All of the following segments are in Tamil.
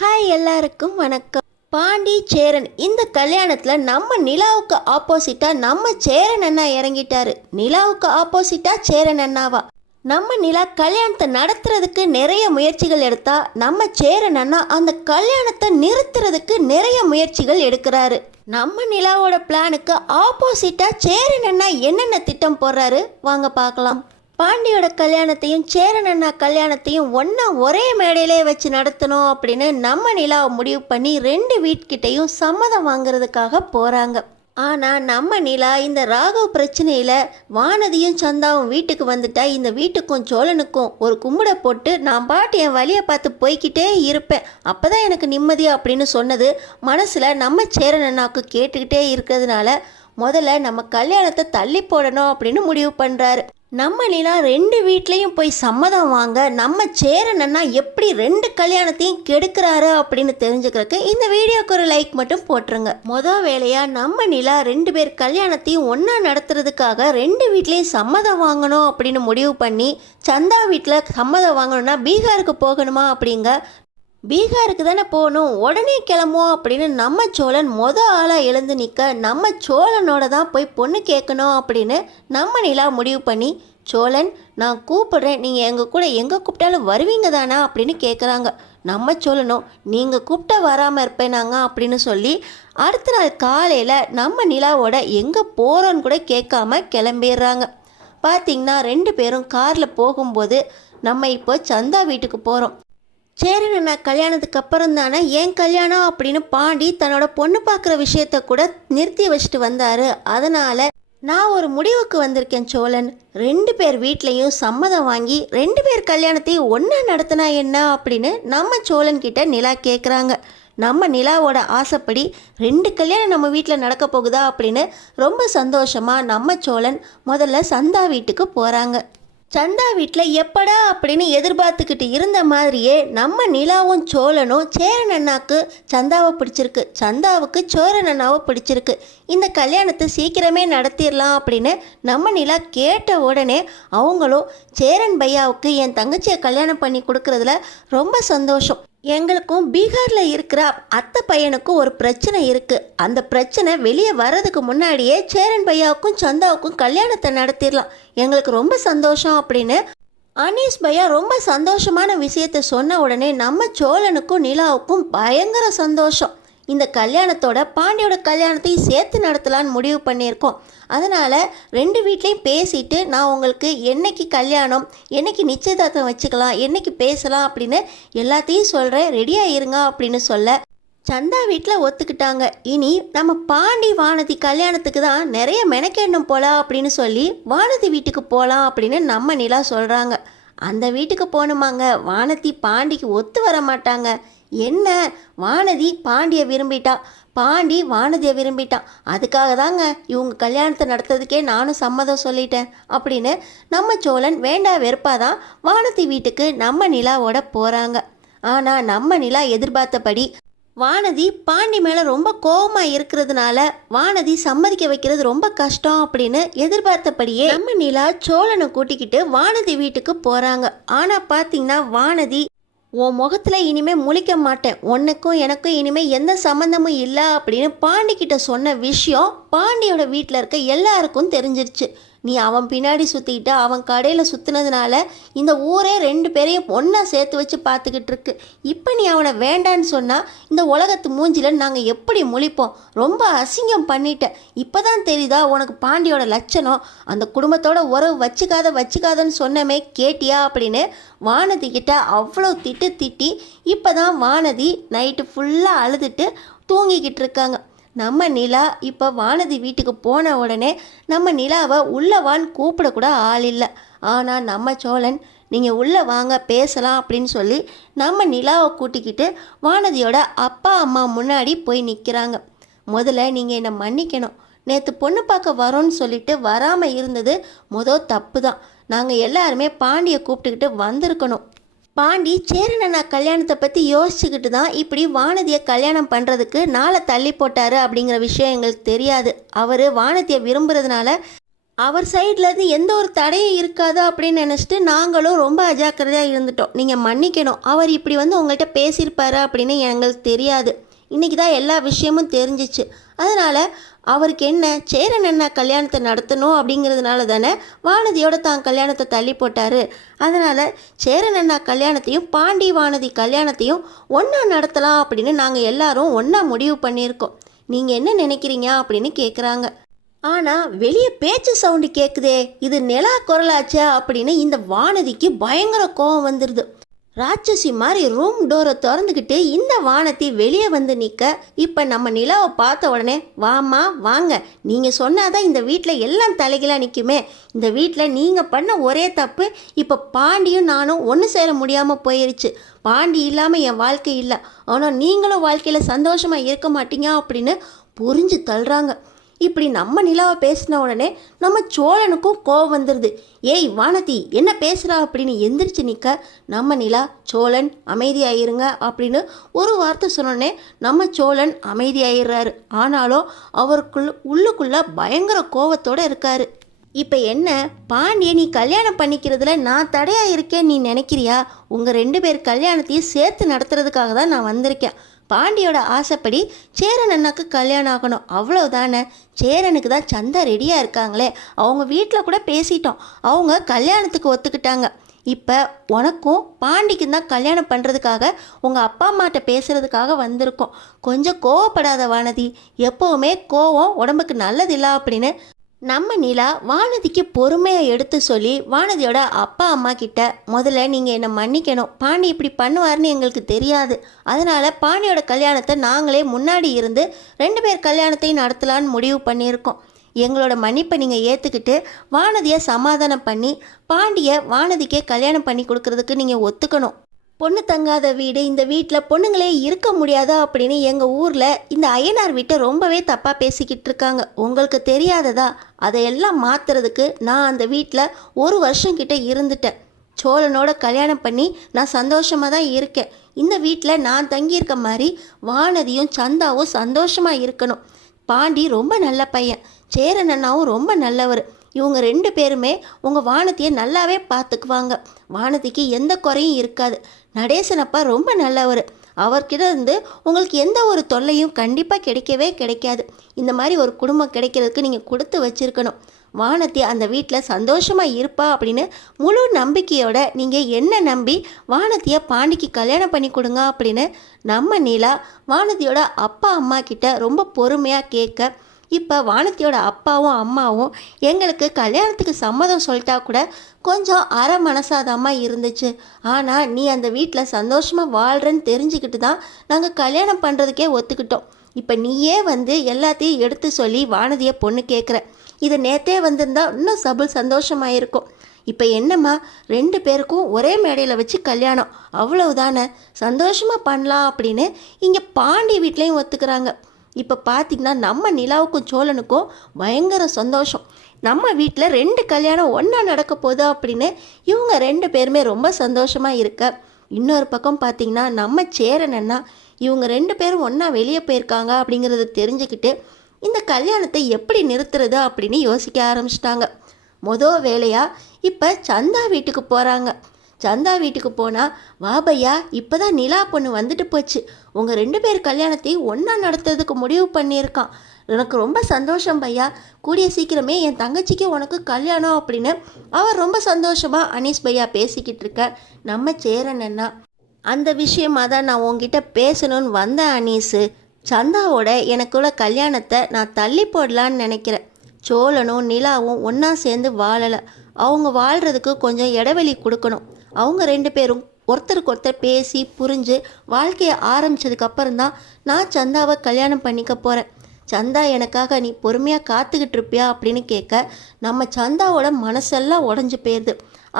ஹாய் எல்லாருக்கும் வணக்கம். பாண்டி சேரன் இந்த கல்யாணத்தில் நம்ம நிலாவுக்கு ஆப்போசிட்டாக நம்ம சேரன் அண்ணா இறங்கிட்டாரு. நிலாவுக்கு ஆப்போசிட்டாக சேரன் அண்ணாவா? நம்ம நிலா கல்யாணத்தை நடத்துறதுக்கு நிறைய முயற்சிகள் எடுத்தா நம்ம சேரன் அண்ணா அந்த கல்யாணத்தை நிறுத்துறதுக்கு நிறைய முயற்சிகள் எடுக்கிறாரு. நம்ம நிலாவோட பிளானுக்கு ஆப்போசிட்டாக சேரன் அண்ணா என்னென்ன திட்டம் போடுறாரு வாங்க பார்க்கலாம். பாண்டியோட கல்யாணத்தையும் சேரன் அண்ணா கல்யாணத்தையும் ஒன்றா ஒரே மேடையிலே வச்சு நடத்தணும் அப்படின்னு நம்ம நிலாவை முடிவு பண்ணி ரெண்டு வீட்கிட்டையும் சம்மதம் வாங்குறதுக்காக போகிறாங்க. ஆனால் நம்ம நிலா இந்த ராகவ் பிரச்சனையில் வானதியும் சந்தாவும் வீட்டுக்கு வந்துட்டா இந்த வீட்டுக்கும் சோழனுக்கும் ஒரு கும்பிட போட்டு நான் பாட்டு என் வழியை பார்த்து போய்கிட்டே இருப்பேன், அப்போ தான் எனக்கு நிம்மதி அப்படின்னு சொன்னது மனசில் நம்ம சேரன் அண்ணாவுக்கு கேட்டுக்கிட்டே இருக்கிறதுனால முதல்ல நம்ம கல்யாணத்தை தள்ளி போடணும் அப்படின்னு முடிவு பண்ணுறாரு. நம்ம நிலா ரெண்டு வீட்லேயும் போய் சம்மதம் வாங்க நம்ம சேரன் அண்ணா எப்படி ரெண்டு கல்யாணத்தையும் கெடுக்கிறாரு அப்படின்னு தெரிஞ்சுக்கிறதுக்கு இந்த வீடியோக்கு ஒரு லைக் மட்டும் போட்டுருங்க. மொதல் வேலையாக நம்ம நிலா ரெண்டு பேர் கல்யாணத்தையும் ஒன்றா நடத்துறதுக்காக ரெண்டு வீட்லேயும் சம்மதம் வாங்கணும் அப்படின்னு முடிவு பண்ணி சந்தா வீட்டில் சம்மதம் வாங்கணும்னா பீகாருக்கு போகணுமா அப்படிங்க. பீகாருக்கு தானே போகணும், உடனே கிளம்புவோம் அப்படின்னு நம்ம சோழன் ஆளாக எழுந்து நிற்க நம்ம சோழனோட தான் போய் பொண்ணு கேட்கணும் அப்படின்னு நம்ம நிலா முடிவு பண்ணி சோழன் நான் கூப்பிடுறேன், நீங்கள் எங்கள் கூட எங்கே கூப்பிட்டாலும் வருவீங்க தானா அப்படின்னு கேட்குறாங்க. நம்ம சோழனும் நீங்கள் கூப்பிட்டா வராமல் இருப்பேனாங்க அப்படின்னு சொல்லி அடுத்த நாள் காலையில் நம்ம நிலாவோட எங்கே போகிறோன்னு கூட கேட்காம கிளம்பிடுறாங்க. பார்த்திங்கன்னா ரெண்டு பேரும் காரில் போகும்போது நம்ம இப்போ சந்தா வீட்டுக்கு போகிறோம். சேரன் அண்ணா கல்யாணத்துக்கு அப்புறம் தானே ஏன் கல்யாணம் அப்படின்னு பாண்டி தன்னோட பொண்ணு பார்க்குற விஷயத்த கூட நிறுத்தி வச்சுட்டு வந்தார். அதனால் நான் ஒரு முடிவுக்கு வந்திருக்கேன் சோழன், ரெண்டு பேர் வீட்லேயும் சம்மதம் வாங்கி ரெண்டு பேர் கல்யாணத்தையும் ஒன்றா நடத்தினா என்ன அப்படின்னு நம்ம சோழன் கிட்ட நிலா கேட்குறாங்க. நம்ம நிலாவோட ஆசைப்படி ரெண்டு கல்யாணம் நம்ம வீட்டில் நடக்க போகுதா அப்படின்னு ரொம்ப சந்தோஷமாக நம்ம சோழன் முதல்ல சந்தா வீட்டுக்கு போகிறாங்க. சந்தா வீட்டில் எப்படா அப்படின்னு எதிர்பார்த்துக்கிட்டு இருந்த மாதிரியே நம்ம நிலாவும் சோழனும் சேரன் அண்ணாவுக்கு சந்தாவை பிடிச்சிருக்கு, சந்தாவுக்கு சோழன் அண்ணாவை பிடிச்சிருக்கு, இந்த கல்யாணத்தை சீக்கிரமே நடத்திடலாம் அப்படின்னு நம்ம நிலா கேட்ட உடனே அவங்களும் சேரன் பையாவுக்கு என் தங்கச்சியை கல்யாணம் பண்ணி கொடுக்கறதுல ரொம்ப சந்தோஷம், எங்களுக்கும் பீகாரில் இருக்கிற அத்தை பையனுக்கும் ஒரு பிரச்சனை இருக்குது, அந்த பிரச்சனை வெளியே வர்றதுக்கு முன்னாடியே சேரன் பையாவுக்கும் சந்தாவுக்கும் கல்யாணத்தை நடத்திடலாம், எங்களுக்கு ரொம்ப சந்தோஷம் அப்படின்னு அனீஸ் பையா ரொம்ப சந்தோஷமான விஷயத்தை சொன்ன உடனே நம்ம சோழனுக்கும் நிலாவுக்கும் பயங்கர சந்தோஷம். இந்த கல்யாணத்தோட பாண்டியோட கல்யாணத்தையும் சேர்த்து நடத்தலான்னு முடிவு பண்ணியிருக்கோம். அதனால் ரெண்டு வீட்லேயும் பேசிட்டு நான் உங்களுக்கு என்னைக்கு கல்யாணம், என்னைக்கு நிச்சயதார்த்தம் வச்சுக்கலாம், என்னைக்கு பேசலாம் அப்படின்னு எல்லாத்தையும் சொல்கிறேன், ரெடியாக இருங்க அப்படின்னு சொல்ல சந்தா வீட்டில் ஒத்துக்கிட்டாங்க. இனி நம்ம பாண்டி வானதி கல்யாணத்துக்கு தான் நிறைய மெனக்கெடணும் போல அப்படின்னு சொல்லி வானதி வீட்டுக்கு போகலாம் அப்படின்னு நம்ம நிலா சொல்கிறாங்க. அந்த வீட்டுக்கு போகணுமாங்க, வானதி பாண்டிக்கு ஒத்து வர மாட்டாங்க. என்ன, வானதி பாண்டியை விரும்பிட்டா, பாண்டி வானதியை விரும்பிட்டான், அதுக்காக தாங்க இவங்க கல்யாணத்தை நடத்துறதுக்கே நானும் சம்மதம் சொல்லிட்டேன் அப்படின்னு நம்ம சோழன் வேண்டா வெறுப்பாதான் வானதி வீட்டுக்கு நம்ம நிலாவோட போகிறாங்க. ஆனால் நம்ம நிலா எதிர்பார்த்தபடி வானதி பாண்டி மேலே ரொம்ப கோபமாக இருக்கிறதுனால வானதி சம்மதிக்க வைக்கிறது ரொம்ப கஷ்டம் அப்படின்னு எதிர்பார்த்தபடியே நம்ம நிலா சோழனை கூட்டிக்கிட்டு வானதி வீட்டுக்கு போகிறாங்க. ஆனால் பார்த்தீங்கன்னா வானதி உன் முகத்தில் இனிமேல் முழிக்க மாட்டேன், உனக்கும் எனக்கும் இனிமேல் எந்த சம்மந்தமும் இல்லை அப்படின்னு பாண்டிக்கிட்ட சொன்ன விஷயம் பாண்டியோட வீட்டில் இருக்க எல்லாருக்கும் தெரிஞ்சிருச்சு. நீ அவன் பின்னாடி சுற்றிக்கிட்டு அவன் கடையில் சுற்றினதுனால இந்த ஊரே ரெண்டு பேரையும் ஒன்றா சேர்த்து வச்சு பார்த்துக்கிட்டு இருக்கு. இப்போ நீ அவனை வேண்டான்னு சொன்னால் இந்த உலகத்து மூஞ்சில் நாங்கள் எப்படி முழிப்போம், ரொம்ப அசிங்கம் பண்ணிட்ட, இப்போ தான் தெரியுதா உனக்கு பாண்டியோட லட்சணம், அந்த குடும்பத்தோட உறவு வச்சுக்காதன்னு சொன்னமே கேட்டியா அப்படின்னு வானதி கிட்ட அவ்வளோ திட்டி இப்போ தான் வானதி நைட்டு ஃபுல்லாக அழுதுட்டு தூங்கிக்கிட்டு இருக்காங்க. நம்ம நிலா இப்போ வானதி வீட்டுக்கு போன உடனே நம்ம நிலாவை உள்ளவான்னு கூப்பிடக்கூட ஆள் இல்லை. ஆனால் நம்ம சோழன் நீங்கள் உள்ளே வாங்க பேசலாம் அப்படின்னு சொல்லி நம்ம நிலாவை கூட்டிக்கிட்டு வானதியோட அப்பா அம்மா முன்னாடி போய் நிற்கிறாங்க. முதல்ல நீங்கள் என்னை மன்னிக்கணும், நேற்று பொண்ணு பார்க்க வரோன்னு சொல்லிட்டு வராமல் இருந்தது தப்பு தான், நாங்கள் எல்லாருமே பாண்டியை கூப்பிட்டுக்கிட்டு வந்திருக்கணும். பாண்டி சேரன் அண்ணா கல்யாணத்தை பற்றி யோசிச்சுக்கிட்டு தான் இப்படி வானதியை கல்யாணம் பண்ணுறதுக்கு நாளை தள்ளி போட்டார் அப்படிங்கிற விஷயம் எங்களுக்கு தெரியாது. அவர் வானதியை விரும்புறதுனால அவர் சைட்லேருந்து எந்த ஒரு தடையும் இருக்காது அப்படின்னு நினச்சிட்டு நாங்களும் ரொம்ப அஜாக்கிரதையாக இருந்துட்டோம். நீங்கள் மன்னிக்கணும். அவர் இப்படி வந்து உங்கள்கிட்ட பேசியிருப்பாரு அப்படின்னு எங்களுக்கு தெரியாது. இன்றைக்கி தான் எல்லா விஷயமும் தெரிஞ்சிச்சு. அதனால் அவருக்கு என்ன, சேரன் அண்ணா கல்யாணத்தை நடத்தணும் அப்படிங்கிறதுனால தானே வானதியோட தான் கல்யாணத்தை தள்ளி போட்டார். அதனால் சேரன் அண்ணா கல்யாணத்தையும் பாண்டி வானதி கல்யாணத்தையும் ஒன்றா நடத்தலாம் அப்படின்னு நாங்கள் எல்லாரும் ஒன்றா முடிவு பண்ணியிருக்கோம். நீங்கள் என்ன நினைக்கிறீங்க அப்படின்னு கேட்குறாங்க. ஆனால் வெளியே பேச்சு சவுண்டு கேட்குதே, இது நிலா குரலாச்சா அப்படின்னு இந்த வானதிக்கு பயங்கர கோவம் வந்துடுது. ராட்சசி மாதிரி ரூம் டோரை திறந்துக்கிட்டு இந்த வானதி வெளியே வந்து நிற்க, இப்போ நம்ம நிலாவை பார்த்த உடனே வாமா வாங்க, நீங்கள் சொன்னாதான் இந்த வீட்டில் எல்லாம் தலைகளாக நிற்குமே. இந்த வீட்டில் நீங்கள் பண்ண ஒரே தப்பு, இப்போ பாண்டியும் நானும் ஒன்று சேர முடியாமல் போயிருச்சு. பாண்டி இல்லாமல் என் வாழ்க்கை இல்லை, ஆனால் நீங்களும் வாழ்க்கையில் சந்தோஷமாக இருக்க மாட்டீங்க அப்படின்னு புரிஞ்சு தள்ளுறாங்க. இப்படி நம்ம நிலாவை பேசின உடனே நம்ம சோழனுக்கும் கோவம் வந்துடுது. ஏய் வானதி, என்ன பேசுகிறா அப்படின்னு எந்திரிச்சு நிற்க, நம்ம நிலா சோழன் அமைதியாயிருங்க அப்படின்னு ஒரு வார்த்தை சொன்னோடனே நம்ம சோழன் அமைதியாயிடுறாரு. ஆனாலும் உள்ளுக்குள்ள பயங்கர கோவத்தோடு இருக்காரு. இப்போ என்ன பாண்டிய, நீ கல்யாணம் பண்ணிக்கிறதுல நான் தடையாக இருக்கேன் நீ நினைக்கிறியா? உங்கள் 2 பேர் கல்யாணத்தையும் சேர்த்து நடத்துறதுக்காக தான் நான் வந்திருக்கேன். பாண்டியோட ஆசைப்படி சேரன் அண்ணாக்கு கல்யாணம் ஆகணும், அவ்வளோதானே. சேரனுக்கு தான் சந்தா ரெடியாக இருக்காங்களே, அவங்க வீட்டில் கூட பேசிட்டோம், அவங்க கல்யாணத்துக்கு ஒத்துக்கிட்டாங்க. இப்போ உனக்கும் பாண்டிக்கும் தான் கல்யாணம் பண்ணுறதுக்காக உங்கள் அப்பா அம்மாட்ட பேசுகிறதுக்காக வந்திருக்கோம். கொஞ்சம் கோவப்படாத வானதி, எப்போவுமே கோவம் உடம்புக்கு நல்லதில்லை அப்படின்னு நம்ம நிலா வானதிக்கு பொறுமையாக எடுத்து சொல்லி வானதியோட அப்பா அம்மா கிட்ட, முதல்ல நீங்கள் என்னை மன்னிக்கணும், பாண்டி இப்படி பண்ணுவார்னு எங்களுக்கு தெரியாது. அதனால் பாண்டியோட கல்யாணத்தை நாங்களே முன்னாடி இருந்து 2 பேர் கல்யாணத்தையும் நடத்தலான்னு முடிவு பண்ணியிருக்கோம். எங்களோட மன்னிப்பை நீங்கள் ஏற்றுக்கிட்டு வானதியை சமாதானம் பண்ணி பாண்டியை வானதிக்கே கல்யாணம் பண்ணி கொடுக்கறதுக்கு நீங்கள் ஒத்துக்கணும். பொண்ணு தங்காத வீடு, இந்த வீட்டில் பொண்ணுங்களே இருக்க முடியாதா அப்படின்னு எங்கள் ஊரில் இந்த அய்யனார் வீட்டை ரொம்பவே தப்பாக பேசிக்கிட்டு இருக்காங்க. உங்களுக்கு தெரியாததா? அதையெல்லாம் மாற்றுறதுக்கு நான் அந்த வீட்டில் 1 வருஷம் கிட்ட இருந்துட்டேன். சோழனோட கல்யாணம் பண்ணி நான் சந்தோஷமாக தான் இருக்கேன். இந்த வீட்டில் நான் தங்கியிருக்க மாதிரி வானதியும் சந்தாவும் சந்தோஷமாக இருக்கணும். பாண்டி ரொம்ப நல்ல பையன், சேரன் அண்ணாவும் ரொம்ப நல்லவர். இவங்க 2 பேருமே உங்கள் வானதியை நல்லாவே பார்த்துக்குவாங்க. வானதிக்கு எந்த குறையும் இருக்காது. நடேசனப்பா ரொம்ப நல்லவர், அவர்கிட்ட இருந்து உங்களுக்கு எந்த ஒரு தொல்லையும் கண்டிப்பாக கிடைக்கவே கிடைக்காது. இந்த மாதிரி ஒரு குடும்பம் கிடைக்கிறதுக்கு நீங்கள் கொடுத்து வச்சுருக்கணும். வானதி அந்த வீட்டில் சந்தோஷமாக இருப்பா அப்படின்னு முழு நம்பிக்கையோட நீங்கள் என்ன நம்பி வானதியை பாண்டிக்கு கல்யாணம் பண்ணி கொடுங்க அப்படின்னு நம்ம நிலா வானதியோட அப்பா அம்மா கிட்ட ரொம்ப பொறுமையாக கேட்க, இப்போ வானதியோட அப்பாவும் அம்மாவும் எங்களுக்கு கல்யாணத்துக்கு சம்மதம் சொல்லிட்டா கூட கொஞ்சம் அரை மனசாதாமா இருந்துச்சு. ஆனால் நீ அந்த வீட்டில் சந்தோஷமாக வாழ்கிறன்னு தெரிஞ்சுக்கிட்டு தான் நாங்கள் கல்யாணம் பண்ணுறதுக்கே ஒத்துக்கிட்டோம். இப்போ நீயே வந்து எல்லாத்தையும் எடுத்து சொல்லி வானதியை பொண்ணு கேட்குற. இது நேற்றே வந்திருந்தா இன்னும் சந்தோஷமாக இருக்கும். இப்போ என்னம்மா, 2 பேருக்கும் ஒரே மேடையில் வச்சு கல்யாணம், அவ்வளவுதானே, சந்தோஷமாக பண்ணலாம் அப்படின்னு இங்கே பாண்டி வீட்லேயும் ஒத்துக்கிறாங்க. இப்போ பார்த்திங்கன்னா நம்ம நிலாவுக்கும் சோழனுக்கும் பயங்கர சந்தோஷம். நம்ம வீட்டில் 2 கல்யாணம் ஒன்றா நடக்க போகுது அப்படின்னு இவங்க 2 பேருமே ரொம்ப சந்தோஷமாக இருக்க, இன்னொரு பக்கம் பார்த்திங்கன்னா நம்ம சேரன் அண்ணா இவங்க 2 பேரும் ஒன்றா வெளியே போயிருக்காங்க அப்படிங்கிறத தெரிஞ்சுக்கிட்டு இந்த கல்யாணத்தை எப்படி நிறுத்துறது அப்படின்னு யோசிக்க ஆரம்பிச்சிட்டாங்க. மொதல் வேலையாக இப்போ சந்தா வீட்டுக்கு போகிறாங்க. சந்தா வீட்டுக்கு போனால், வா பையா, இப்போ தான் நிலா பொண்ணு வந்துட்டு போச்சு, உங்கள் 2 பேர் கல்யாணத்தையும் ஒன்றா நடத்துறதுக்கு முடிவு பண்ணியிருக்கான், எனக்கு ரொம்ப சந்தோஷம் பையா, கூடிய சீக்கிரமே என் தங்கச்சிக்கு உனக்கு கல்யாணம் அப்படின்னு அவர் ரொம்ப சந்தோஷமாக அனீஸ் பையா பேசிக்கிட்டு இருக்க, நம்ம சேரன் அண்ணா, அந்த விஷயமாக தான் நான் உங்ககிட்ட பேசணும்னு வந்தேன் அனீஸு. சந்தாவோட எனக்குள்ள கல்யாணத்தை நான் தள்ளி போடலான்னு நினைக்கிறேன். சோழனும் நிலாவும் ஒன்றா சேர்ந்து வாழலை, அவங்க வாழ்கிறதுக்கு கொஞ்சம் இடைவெளி கொடுக்கணும். அவங்க 2 பேரும் ஒருத்தருக்கு ஒருத்தர் பேசி புரிஞ்சு வாழ்க்கையை ஆரம்பித்ததுக்கப்புறம் தான் நான் சந்தாவை கல்யாணம் பண்ணிக்க போகிறேன். சந்தா எனக்காக நீ பொறுமையாக காத்துக்கிட்டு இருப்பியா அப்படின்னு கேட்க, நம்ம சந்தாவோட மனசெல்லாம் உடஞ்சி போயிடுது.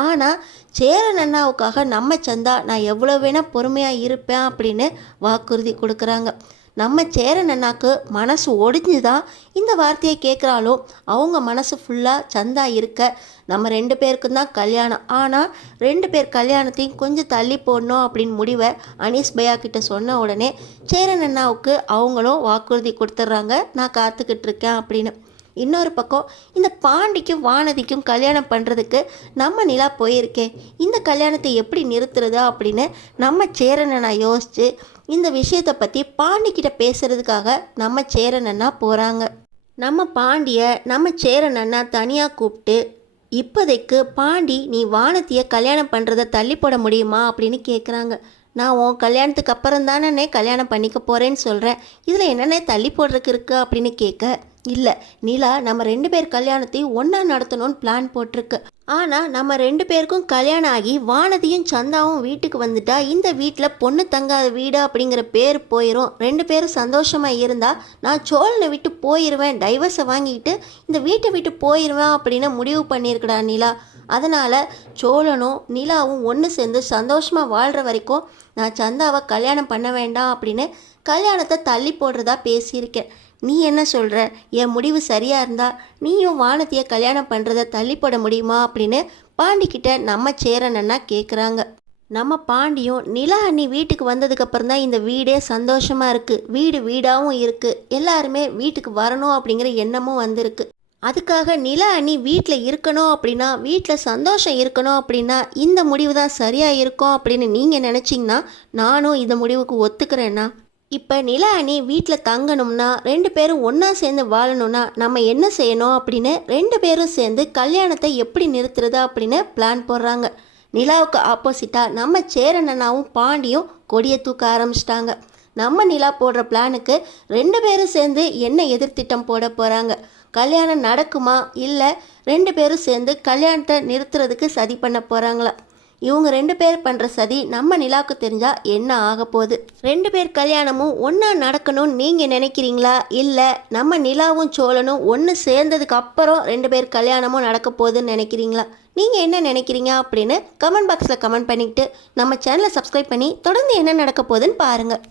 ஆனால் சேரன் அண்ணாவுக்காக நம்ம சந்தா நான் எவ்வளோ வேணால் பொறுமையாக இருப்பேன் அப்படின்னு வாக்குறுதி கொடுக்குறாங்க. நம்ம சேரன் அண்ணாக்கு மனசு ஒடிஞ்சு தான் இந்த வார்த்தையை கேட்குறாலோ, அவங்க மனசு ஃபுல்லாக சந்தா இருக்க நம்ம 2 பேருக்கும் தான் கல்யாணம், ஆனால் 2 பேர் கல்யாணத்தையும் கொஞ்சம் தள்ளி போடணும் அப்படின்னு முடிவை அனீஸ் பையா கிட்ட சொன்ன உடனே சேரன் அண்ணாவுக்கு அவங்களும் வாக்குறுதி கொடுத்துட்றாங்க, நான் காத்துக்கிட்டு இருக்கேன் அப்படின்னு. இன்னொரு பக்கம் இந்த பாண்டிக்கும் வானதிக்கும் கல்யாணம் பண்ணுறதுக்கு நம்ம நிலா போயிருக்கே, இந்த கல்யாணத்தை எப்படி நிறுத்துறது அப்படின்னு நம்ம சேரனண்ணா யோசித்து இந்த விஷயத்தை பற்றி பாண்டிக்கிட்ட பேசுகிறதுக்காக நம்ம சேரனண்ணா போகிறாங்க. நம்ம பாண்டியை நம்ம சேரனண்ணா தனியாக கூப்பிட்டு, இப்போதைக்கு பாண்டி நீ வானதியை கல்யாணம் பண்ணுறதை தள்ளி போட முடியுமா அப்படின்னு கேட்குறாங்க. நான் உன் கல்யாணத்துக்கு அப்புறம் தானே கல்யாணம் பண்ணிக்க போகிறேன்னு சொல்கிறேன், இதில் என்னென்ன தள்ளி போடுறதுக்கு இருக்குது அப்படின்னு கேட்க, இல்லை நிலா நம்ம 2 பேர் கல்யாணத்தையும் ஒன்றா நடத்தணும்னு பிளான் போட்டிருக்கு. ஆனால் நம்ம 2 பேருக்கும் கல்யாணம் ஆகி வானதியும் சந்தாவும் வீட்டுக்கு வந்துட்டா இந்த வீட்டில் பொண்ணு தங்காத வீடு அப்படிங்கிற பேர் போயிடும். 2 பேரும் சந்தோஷமாக இருந்தால் நான் சோழனை விட்டு போயிடுவேன், டைவர்ஸை வாங்கிக்கிட்டு இந்த வீட்டை விட்டு போயிடுவேன் அப்படின்னு முடிவு பண்ணியிருக்கடா நிலா. அதனால் சோழனும் நிலாவும் ஒன்று சேர்ந்து சந்தோஷமாக வாழ்கிற வரைக்கும் நான் சந்தாவை கல்யாணம் பண்ண வேண்டாம் அப்படின்னு கல்யாணத்தை தள்ளி போடுறதா பேசியிருக்கேன். நீ என்ன சொல்கிற? என் முடிவு சரியாக இருந்தால் நீயும் வானதியை கல்யாணம் பண்ணுறதை தள்ளி போட முடியுமா அப்படின்னு பாண்டிக்கிட்ட நம்ம சேரனண்ணா கேட்குறாங்க. நம்ம பாண்டியும் நிலா அண்ணி வீட்டுக்கு வந்ததுக்கப்புறம் தான் இந்த வீடே சந்தோஷமாக இருக்குது, வீடு வீடாகவும் இருக்குது, எல்லாருமே வீட்டுக்கு வரணும் அப்படிங்கிற எண்ணமும் வந்திருக்கு. அதுக்காக நிலா அண்ணி வீட்டில் இருக்கணும் அப்படின்னா, வீட்டில் சந்தோஷம் இருக்கணும் அப்படின்னா இந்த முடிவு தான் சரியாக இருக்கும் அப்படின்னு நீங்கள் நினச்சிங்கன்னா நானும் இந்த முடிவுக்கு ஒத்துக்கிறேன்னா. இப்போ நிலா அண்ணி வீட்டில் தங்கணும்னா 2 பேரும் ஒன்றா சேர்ந்து வாழணும்னா நம்ம என்ன செய்யணும் அப்படின்னு 2 பேரும் சேர்ந்து கல்யாணத்தை எப்படி நிறுத்துறது அப்படின்னு பிளான் போடுறாங்க. நிலாவுக்கு ஆப்போசிட்டாக நம்ம சேரனண்ணாவும் பாண்டியும் கொடியை தூக்க ஆரம்பிச்சிட்டாங்க. நம்ம நிலா போடுற பிளானுக்கு 2 பேரும் சேர்ந்து என்ன எதிர்த்திட்டம் போட போகிறாங்க? கல்யாணம் நடக்குமா, இல்லை 2 பேரும் சேர்ந்து கல்யாணத்தை நிறுத்துறதுக்கு சதி பண்ண போகிறாங்களா? இவங்க 2 பேர் பண்ணுற சதி நம்ம நிலாவுக்கு தெரிஞ்சால் என்ன ஆக போகுது? 2 பேர் கல்யாணமும் ஒன்றா நடக்கணும்னு நீங்கள் நினைக்கிறீங்களா, இல்லை நம்ம நிலாவும் சோழனும் ஒன்று சேர்ந்ததுக்கு அப்புறம் 2 பேர் கல்யாணமும் நடக்க போகுதுன்னு நினைக்கிறீங்களா? நீங்கள் என்ன நினைக்கிறீங்க அப்படின்னு கமெண்ட் பாக்ஸில் கமெண்ட் பண்ணிக்கிட்டு நம்ம சேனலை சப்ஸ்கிரைப் பண்ணி தொடர்ந்து என்ன நடக்க போகுதுன்னு பாருங்கள்.